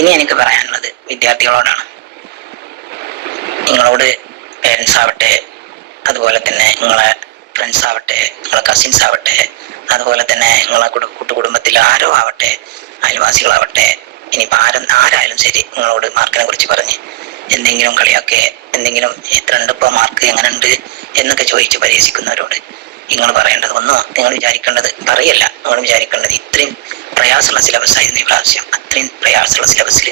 ഇനി എനിക്ക് പറയാനുള്ളത് വിദ്യാർത്ഥികളോടാണ്. നിങ്ങളോട് പേരൻസ് ആവട്ടെ, അതുപോലെ തന്നെ നിങ്ങളെ ഫ്രണ്ട്സ് ആവട്ടെ, നിങ്ങളെ കസിൻസ് ആവട്ടെ, അതുപോലെ തന്നെ നിങ്ങളെ കൂട്ടുകുടുംബത്തിൽ ആരോ ആവട്ടെ, അയൽവാസികളാവട്ടെ, ഇനിയിപ്പോൾ ആരായാലും ശരി, നിങ്ങളോട് മാർക്കിനെ കുറിച്ച് പറഞ്ഞ് എന്തെങ്കിലും കളിയൊക്കെ, എന്തെങ്കിലും എത്ര ഉണ്ട് ഇപ്പോൾ മാർക്ക്, എങ്ങനെ ഉണ്ട് എന്നൊക്കെ ചോദിച്ച് പരിഹസിക്കുന്നവരോട് നിങ്ങൾ പറയേണ്ടത് നിങ്ങൾ വിചാരിക്കേണ്ടത് പറയല്ല, നിങ്ങൾ വിചാരിക്കേണ്ടത് ഇത്രയും പ്രയാസമുള്ള സിലബസ് ആയിരുന്നു ഈ പ്രാവശ്യം. അത്രയും പ്രയാസമുള്ള സിലബസിൽ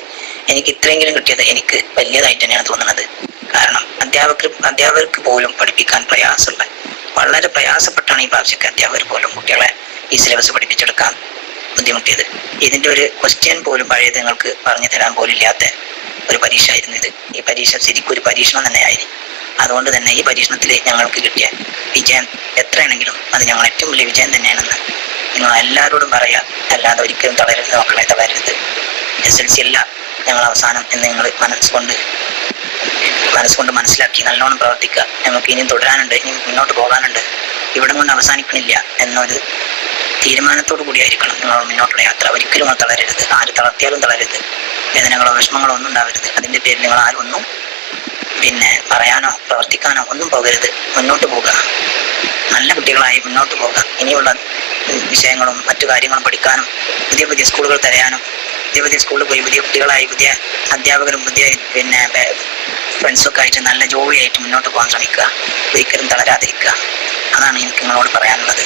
എനിക്ക് ഇത്രയെങ്കിലും കിട്ടിയത് എനിക്ക് വലിയതായിട്ട് തന്നെയാണ് തോന്നുന്നത്. കാരണം അധ്യാപകർക്ക് പോലും പഠിപ്പിക്കാൻ പ്രയാസമുള്ള, വളരെ പ്രയാസപ്പെട്ടാണ് ഈ പ്രാവശ്യമൊക്കെ അധ്യാപകർ പോലും കുട്ടികളെ ഈ സിലബസ് പഠിപ്പിച്ചെടുക്കാൻ ബുദ്ധിമുട്ടിയത്. ഇതിൻ്റെ ഒരു ക്വസ്റ്റ്യൻ പോലും പഴയത് നിങ്ങൾക്ക് പറഞ്ഞു തരാൻ പോലും ഇല്ലാത്ത ഒരു പരീക്ഷ ആയിരുന്നു ഇത്. ഈ പരീക്ഷ ശരിക്കും ഒരു പരീക്ഷണം തന്നെയായിരുന്നു. അതുകൊണ്ട് തന്നെ ഈ പരീക്ഷണത്തിൽ ഞങ്ങൾക്ക് കിട്ടിയ വിജയം എത്രയാണെങ്കിലും അത് ഞങ്ങൾ ഏറ്റവും വലിയ വിജയം തന്നെയാണെന്ന് നിങ്ങൾ എല്ലാവരോടും പറയുക. അല്ലാതെ ഒരിക്കലും തളരരുത് മക്കളെ, തളരരുത്. SLC അല്ല ഞങ്ങൾ അവസാനം എന്ന് നിങ്ങൾ മനസ്സുകൊണ്ട് മനസ്സിലാക്കി നല്ലോണം പ്രവർത്തിക്കുക. ഞങ്ങൾക്ക് ഇനിയും തുടരാനുണ്ട്, ഇനി മുന്നോട്ട് പോകാനുണ്ട്, ഇവിടം കൊണ്ട് അവസാനിക്കണില്ല എന്നൊരു തീരുമാനത്തോടു കൂടിയായിരിക്കണം നിങ്ങൾ മുന്നോട്ടുള്ള യാത്ര. ഒരിക്കലും നിങ്ങൾ തളരരുത്, ആര് തളർത്തിയാലും തളരരുത്. വേദനകളോ വിഷമങ്ങളോ ഒന്നും ഉണ്ടാവരുത്. അതിൻ്റെ പേരിൽ നിങ്ങൾ ആരും ഒന്നും പറയാനോ പ്രവർത്തിക്കാനോ ഒന്നും പോകരുത്. മുന്നോട്ട് പോകുക, നല്ല കുട്ടികളായി മുന്നോട്ട് പോകുക. ഇനിയുള്ള വിഷയങ്ങളും മറ്റു കാര്യങ്ങളും പഠിക്കാനും, പുതിയ പുതിയ സ്കൂളുകൾ തിരയാനും, പുതിയ സ്കൂളിൽ പോയി പുതിയ കുട്ടികളായി, പുതിയ അധ്യാപകരും പുതിയ ഫ്രണ്ട്സൊക്കെ ആയിട്ട് നല്ല ജോലിയായിട്ട് മുന്നോട്ട് പോകാൻ ശ്രമിക്കുക. ഒരിക്കലും തളരാതിരിക്കുക. അതാണ് എനിക്ക് നിങ്ങളോട് പറയാനുള്ളത്.